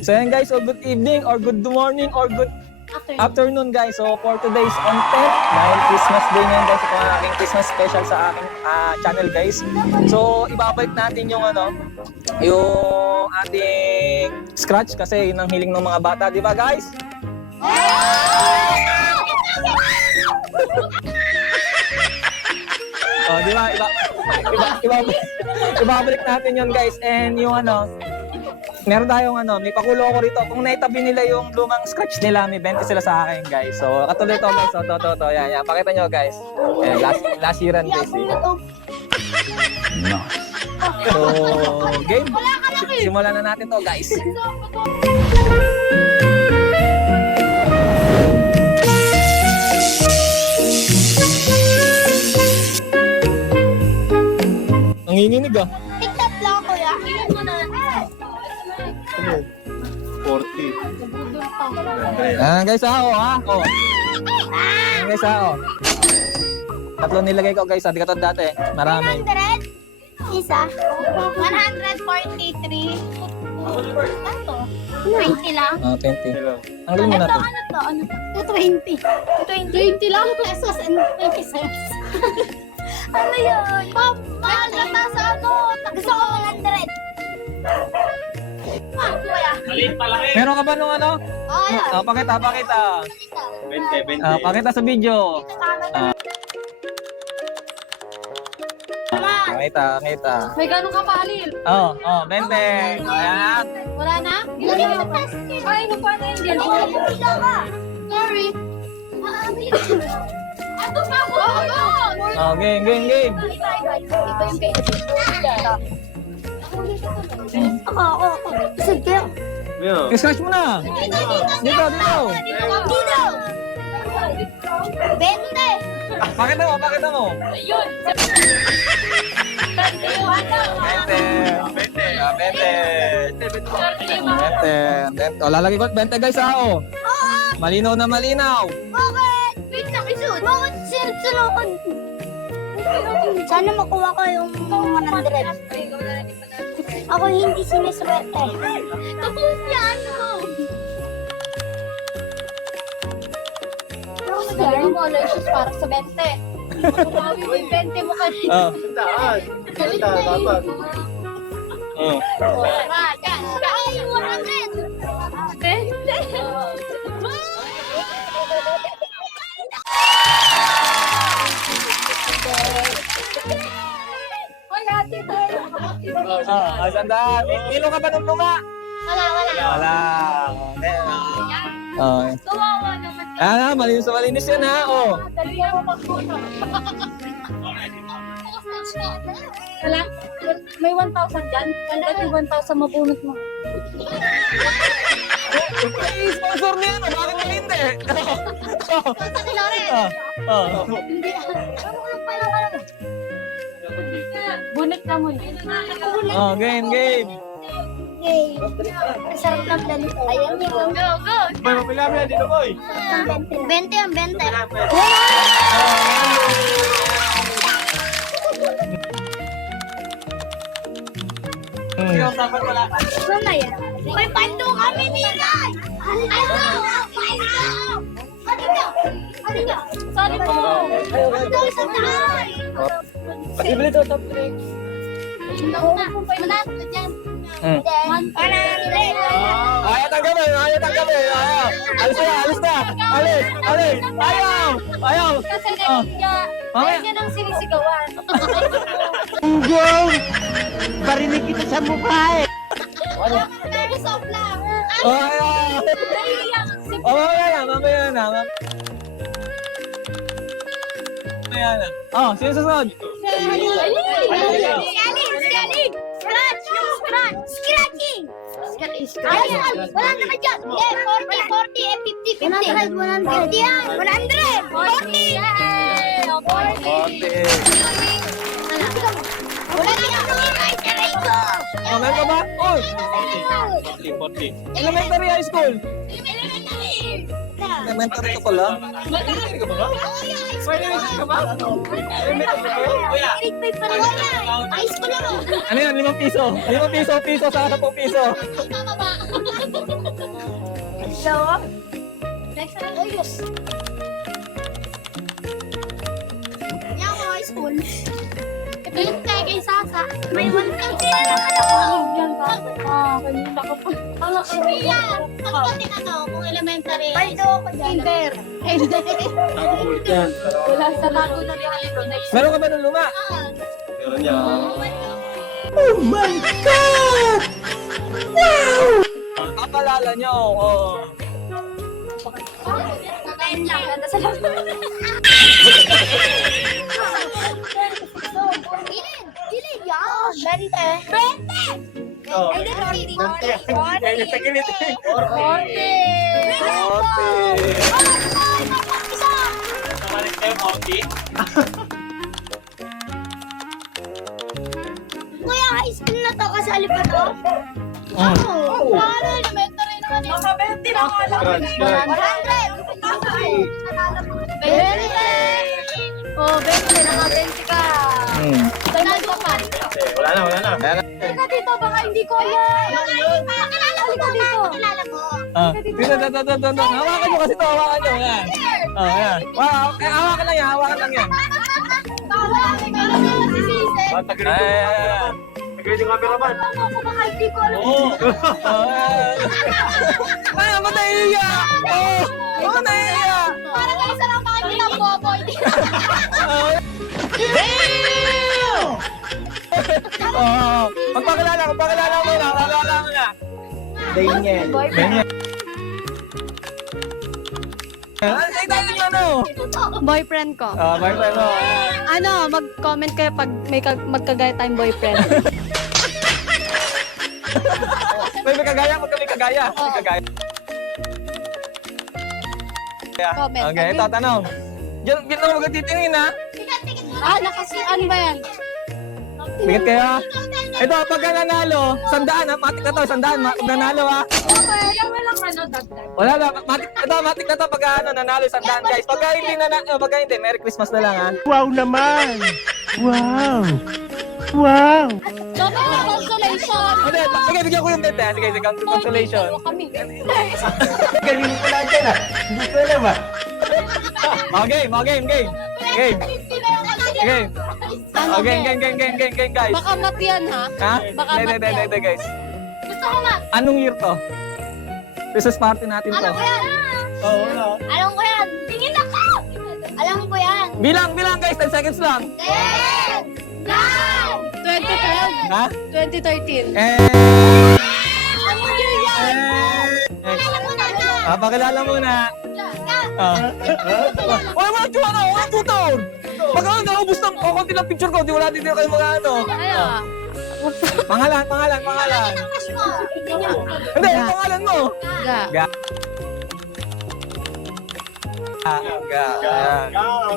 So yan guys, so good evening or good morning or good afternoon guys. So for today's content, dahil Christmas day ngayon guys, ito ang aking Christmas special sa aking channel guys. So ibabalik natin yung yung ating scratch kasi yun ang hiling ng mga bata, di ba guys? Oh, di ba? Ibabalik natin yun guys. And yung meron tayong may pakulo ko rito. Kung naitabi nila yung lumang scratch nila, may 20 sila sa akin guys. So katuloy to guys. So to. Yan. Pakita nyo guys. Ayan, last year guys. No. So game. Simulan na natin to guys. Ang inginig ah. TikTok lang kuya. 40. Ayan guys ako ha. Oh. Ayan guys ako. Tatlo nilagay ko guys. Hindi ka to dati. Marami. 100. Isa. 143. Ano? 20 lang. 20. Ang galing mo na to. Ano to? 220. 20 lang pesos and 20 cents. Ano yun? Ma'am, mahal na ta sa Gusto ko 100. Ma'am, kuya. Maliit palaki. Meron ka ba nung Oh, yan. Pakita. 20. Pakita sa video. Pakita. May ganun ka palil. 20. Ayan. Wala na? Ilagay mo sa plastic. Ay, nakuha na yun dyan. Sorry. Ito pa po. Game. Ito yung page. Ako. Sige. I-scratch mo na. Dito. Dito. 20. Pakita mo. Ayun. 20. Lalagay ko 20 guys ako. Malinaw na malinaw. Bakit? Wait lang, isun. Bakit sinunod? Sana makuha ko yung 100. Ako hindi siniswerte. Tapos yan mo. Sabi mo, issues para sa 20. Makumawi mo yung 20 mo kanina. Daan. Dapat. Ay, 100! 20! Wala, tito. Sandaan. Milo ka ba nung luma? Wala. Wala. Kawawa naman. Malinis yan ha. Wala. May 1,000 dyan. Dati 1,000 mabunot mo. Ay, sponsor niya bakit mo hindi? Sa Lores. Hindi. Ano lang pala ka lang. Bunot ka muna. Game. Okay. Sarap ng ganito. Ayan yung. Go. Boy, mapilami yan dito, boy. 20 ang 20. Dapat wala. Ano yan? May pando kami nilay! Ano nyo? Sorry po! Ito sa tahay! Bibili to soft drink. Manat na dyan. Ayaw tanggapin. Alis na. Ayaw. Kasi nandiyan ang sinisigawan. Barinig kita sa mukha eh. Stop lang. Ayaw. Mamaya na. Sino susunod? Scaling! Scratch! Scratching! Ayan! 100 dyan! 40, 50, 50 yan! 100! 40! 40. Wala na yung aray ko! Meron ka ba? 40. Elementary high school. Elementary! Elementary ka pala. Elementary ka ba? Elementary ka ba? Grade 5 pa rin. High school lang. Ano yan? 5 piso. 5 piso sa 10 piso. Tama ba? Next na Oyos. Yan ko high school. Ito yung kay Sasa. May 150 na naman ako. Kanina ka pa. Iya, ano ba tinanong kung elementary? Paldo ako dyan. Kinder. Nakakulit yan. Wala sa tago na rin ko. Next. Meron ka ba ng luma? Meron yan. Kakalala nyo, oh. Kakain lang. Ganda sa lang. Ilan yan? 20. Oh. Ay, di 40. Yan yung tagilid. Orte. Namalit kayo, Orte. Kuya, high school na to kasali pa to? Oo. Paano elementary naman eh? Mga 20 na nga lang. Scratch, scratch. 100! Oh, 20. Naka 20 ka. Sanado ka pa. Wala na, wala na. Halika dito, baka hindi ko alam. Pakilala ko ba? Pakilala ko. Ah, dito. Hawakan nyo kasi ito, hawakan nyo. Yan. Oh, yan. Wow, hawakan lang yan, hawakan lang yan. Bawal, may kailangan na si Sise. Tagalit yung cameraman. Tagalit yung cameraman. Ako baka hindi ko alam. Oo. Ah, ba't naiiya? Oh, ba't naiiya? Para kayo sa lang makikita ang bobo. Oh, magpakilala muna, pakilala muna. Daniel. Ay, tayo nyo, ano? Boyfriend ko. Boyfriend mo. Ano, mag-comment kayo pag may magkagaya tayong boyfriend. May kagaya, pag kami kagaya. May kagaya. Comment. Okay, ito, tanong. Diyan lang magtitingin, ha? Ano ba yan? Bigat kayo. Ito, pagka nanalo, 100, ha? Matik na to, 100. Pag nanalo, ha? Walang ano, dagdag. Wala na, matik na to pagka nanalo, 100, guys. Pagka hindi, Merry Christmas na lang, ha? Wow naman! Wow! Wow! Dapat na consolation. Hindi, sige, bigyan ko yung dente, ha? Sige, consolation. Kami. Galing ko lang dyan ah! Hindi ko alam ah! Game. Game, guys. Baka matiyan ha? Ha? Baka Hindi, guys. Gusto ko nga. Anong year to? Christmas party natin to. Alam ko yan. Oo, wala. Alam ko yan. Tingin ako. Alam ko yan. Bilang, guys. 10 seconds lang. 10, 9, 2012. Ha? 2013. Ano year yan? Pakilala mo na, no? Pakilala muna. Wala tutor. Pag ako naubos ng konti ng picture ko, di wala din kayo mga ano. Ano? Pangalan. Ang crush mo. Hindi, yung pangalan mo. Ga. Ga.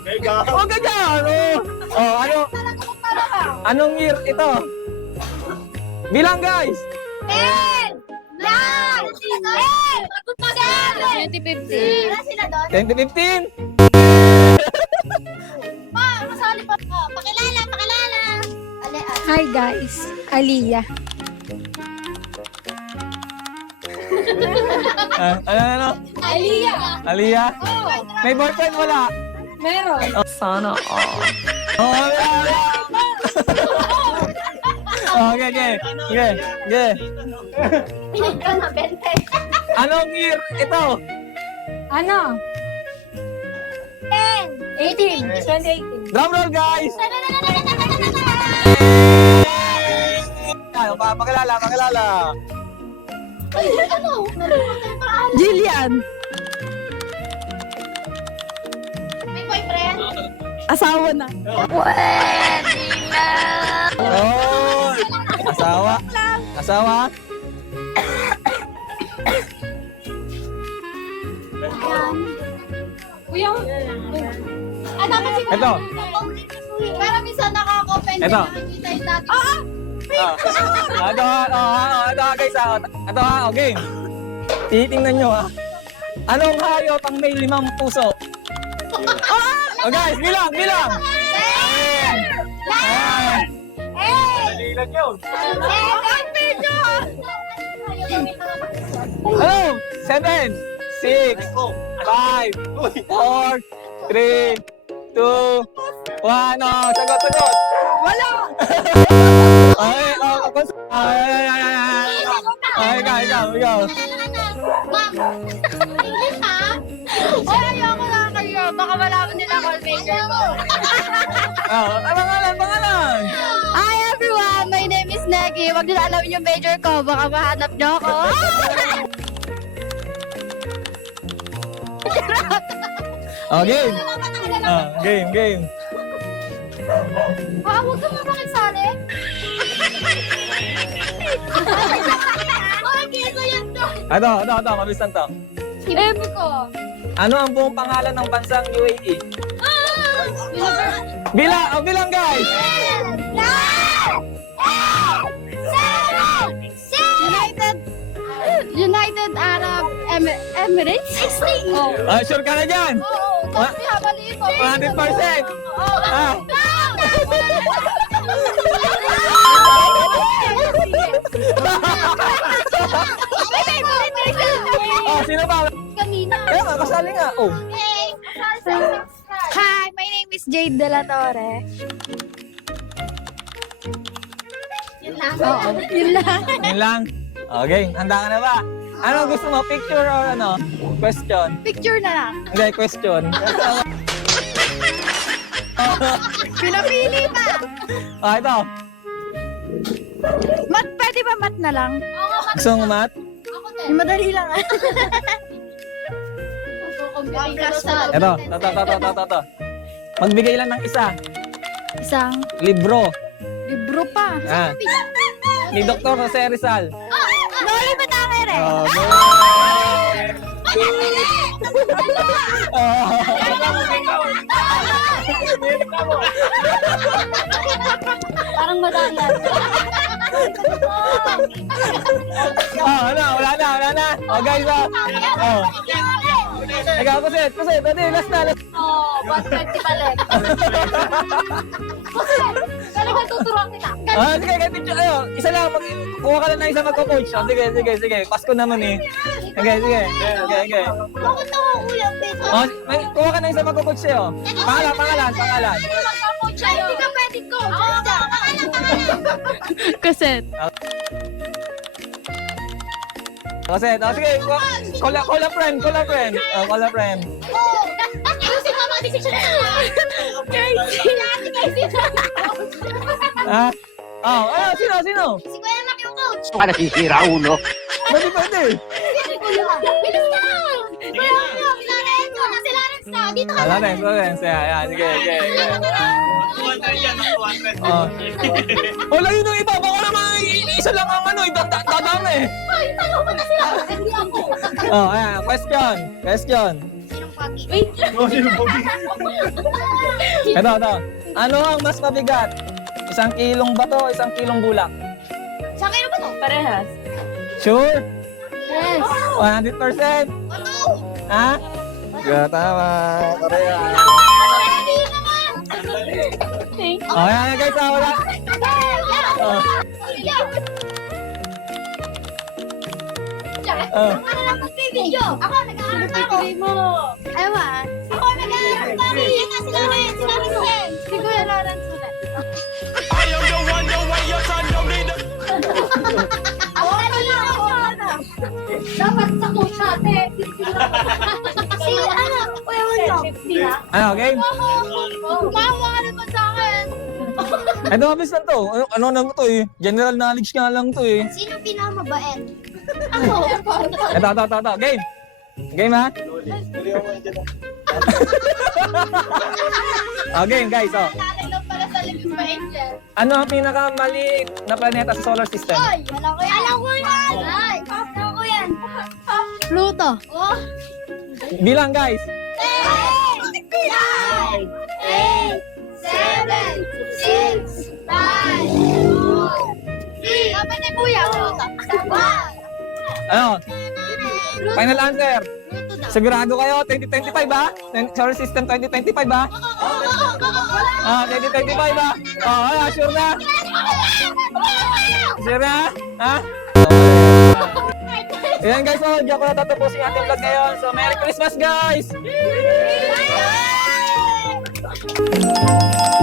Okay, go. Oh, ganyan. Anong year ito? Bilang, guys. 10, 9, 10, 7. 2015. Wala sila doon? 2015. Masali pa. Pakilala. Hi guys, Aliyah. Ano? Aliyah? May boyfriend wala? Meron. Sana Okay. Pinig ka na, Bente. Anong year ito? Ano? 10, 2018. Drum roll, guys! Pakilala. Ay, ano? Jillian. May boyfriend? Asawa na. Oh! Asawa? Kuya. Dapat siguro. Ito. Pero minsan nakaka-open din Ito. nakikita yung dati. Ito, guys. Ito, game. Titingnan nyo, ha. Anong hayop ang may 5 puso? Guys, bilang! 10, 9, Ilan yun? 7, Ano? 7, 6, 5, 4, 3, 2, 1. Oh, sagot. Wala! Okay, ikaw. Ma'am, English ha? Ay, ayoko na kayo. Baka malaman nila call major ko. Pangalan. Hi everyone! My name is Negi. Wag nila alamin yung major ko. Baka mahanap niyo ako. Oh, game. Game. Ah, huwag ka mapakisali. Okay, so yan to. Ito, mabilisan to. Ibu ko. Ano ang buong pangalan ng bansang UAE? Bilang guys! United Arab Emirates? 60. Oh. Sure ka na dyan? Oo, kasi habali ko. 100%! Ah, sino ba? Kanina. Kaya nga, kasali nga. Oh. Hi, my name is Jade De La Torre. Yun lang. Oo, yun lang. Yun lang. Okay, handa ka na ba? Ano gusto mo? Picture or ano? Question? Picture na lang. Hindi, question. Pinapili pa. Ito. Mat, pwede ba mat na lang? Oo nga, Gusto mo mat? ako din. Yung madali lang. Ito. Magbigay lang ng isa. Isang Libro. libro pa. Ah. Ni Dr. Jose Rizal. Lolo Batangere. Parang madaya. Wala na. Oh, guys, oh. Ikaw, kusit. Dali, last na. Oo, 120 balik. Talagang tuturuan kita. Sige, kaya picture. Isa lang. Kuha ka lang ng isa magko-coach. Sige. Pasko naman eh. Sige. Bakit nakukulang dito? Kuha ka ng isa magko-coach sa'yo. Pangalan. Hindi ka pwede ko. Kaset. Kusit. Sige, call a friend. Call a friend. Ayusin mo mga decision na. Sino? Si Kuya Mac yung coach. Para sisira ulo. Pwede. Bilis na! Kuya Mac, si Lorenzo. Si Lawrence na. Dito ka. Lawrence. Sige. Wala yun yung iba. Baka naman isa lang ang dadaan eh. Ay, tanong mo na sila. Hindi ako. Question. Sinong pagi? Wait. Ito. Ano ang mas mabigat? 1 kilong bato, 1 kilong bulak? Sa kayo ba to? Parehas. Sure? Yes. 100%? Ano? Ha? Tama. Korea. Ready naman. Yan guys, wala. Ako na lang mag-video. Ako, nag-aaral ako. Ewan. Ako, nag-aaral ako. Yan nga si Lawrence. Si Lawrence ulit. Si Kuya Lawrence ulit. Ako na lang ako. Dapat sa coach ate. Si Kuya Walo. Ano, game? Kumawa ka naman sa akin. Ito, mabilis lang to. Ano lang to eh. General knowledge nga lang to eh. Sino pinamabait? Ako. Ito. Game. Game ha? Game guys. Lalay lang pala sa living ba angel. Ano ang pinakamaliit na planeta sa solar system? Ay, alam ko yan. Alam ko yan. Pluto. Oh. Bilang guys. 10, 9, 8, 7, 6, 5, 4, 3. Dapat ni Kuya. 1. Ano? Final answer. Sigurado kayo? 2025 ba? Solar system 2025 ba? 2025 ba? Sure na? Sure na? Ha? Ayan guys, so diyan ko natatapusin yung ating vlog ngayon. So Merry Christmas guys! Bye!